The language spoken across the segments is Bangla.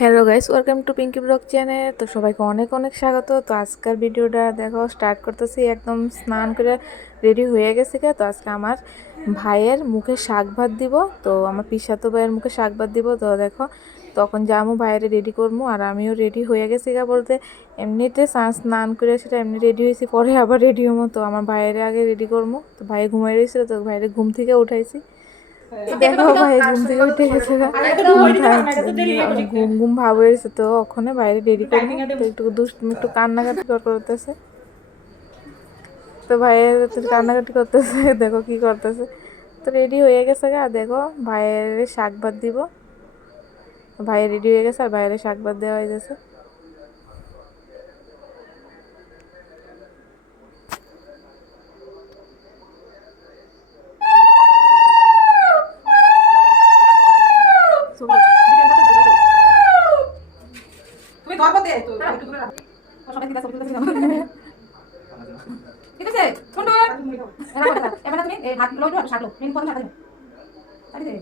Hello guys, welcome to Pinki blog channel. তো সবাইকে অনেক অনেক স্বাগত। তো আজকের ভিডিওটা দেখো স্টার্ট করতেছি। একদম স্নান করে রেডি হয়ে গেছে। তো আজকে আমার ভাইয়ের মুখে শাক ভাত দিব। তো আমার পিসাতো ভাইয়ের মুখে শাক ভাত দিব। তো দেখো তখন যাবো ভাইয়ের রেডি করবো, আর আমিও রেডি হয়ে গেছি বলতে এমনিতে স্নান করে সেটা এমনি রেডি হয়েছি, পরে আবার রেডি হবো। তো আমার ভাইয়ের আগে রেডি করবো। তো ভাই ঘুমাই রয়েছিল, তো ভাইয়ের ঘুম থেকে উঠাইছি। তো দেখো ভাই ঘুম থেকে উঠে গেছে ঘুম ঘুম ভাব হয়েছে। তো ওখানে বাইরে রেডি করবো। তো একটু দুষ্টুমি একটু কান্নাকাটি করতেছে। তো ভাইয়ের কান্নাকাটি করতেছে দেখো কি করতেছে। তো রেডি হয়ে গেছে আর দেখো ভাইয়ের শাক ভাত দিব। ভাইয়ের রেডি হয়ে গেছে আর ভাইয়ের শাক ভাত দেওয়া হয়ে গেছে। তুমি গর্ব দে তো একটু দূরে রাখো সবাই দিদা ছবি তুলতে ঠিক আছে সুন্দর এবার কথা এবার তুমি এই হাত লইটো আর শাকলো মেন কোন শাক আরে দে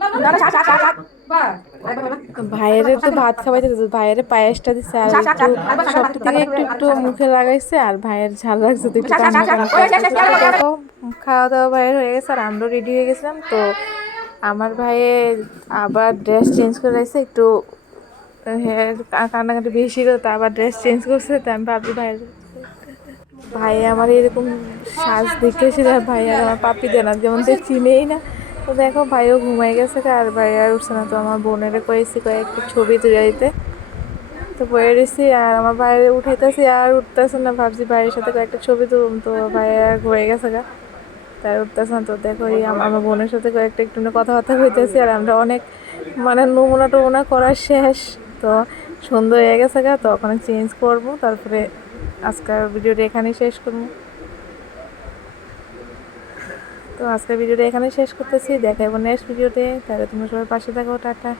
না না না শাক শাক শাক বাহ ভাইয়ের তো ভাত খাওয়াইতে ভাইয়ের পায়েসটা দিচ্ছে, আর একটু সব থেকে একটু একটু মুখে লাগাইছে, আর ভাইয়ের ঝাল রাখছে। তো একটু দেখো খাওয়া দাওয়া ভাইয়ের হয়ে গেছে আর আমরাও রেডি হয়ে গেছিলাম। তো আমার ভাইয়ে আবার ড্রেস চেঞ্জ করে রাখছে একটু, হ্যাঁ কান্নাকাটি বেশি করে, তো আবার ড্রেস চেঞ্জ করছে। তো আমি ভাবছি ভাই আমার এরকম সাজ দেখে সেটা ভাই আর আমার পাপি দেয় না, যেমন তো চিনেই না। তো দেখো ভাইও ঘুমাই গেছে আর ভাই আর উঠছে না। তো আমার বোনের কয়েছি কয়েকটা ছবি তুলে দিতে। তো বয়ে রয়েছি আর আমার ভাইয়ের উঠাইতেছি আর উঠতেছে না। ভাবছি ভাইয়ের সাথে কয়েকটা ছবি তুলুম, তো ভাই আর ঘুরে গেছে তাই উঠতেছে না। তো দেখো এই আমার বোনের সাথে কয়েকটা একটু কথাবার্তা হইতেছি, আর আমরা অনেক মানে নমুনা টমুনা করা শেষ। তো সুন্দর হয়ে গেছে তো ওখানে চেঞ্জ করবো, তারপরে আজকের ভিডিওটা এখানেই শেষ করবো। তো আজকের ভিডিওটা এখানেই শেষ করতেছি। দেখাবো নেক্সট ভিডিওতে। তাহলে তোমরা সবাই পাশে থাকো। টাটা।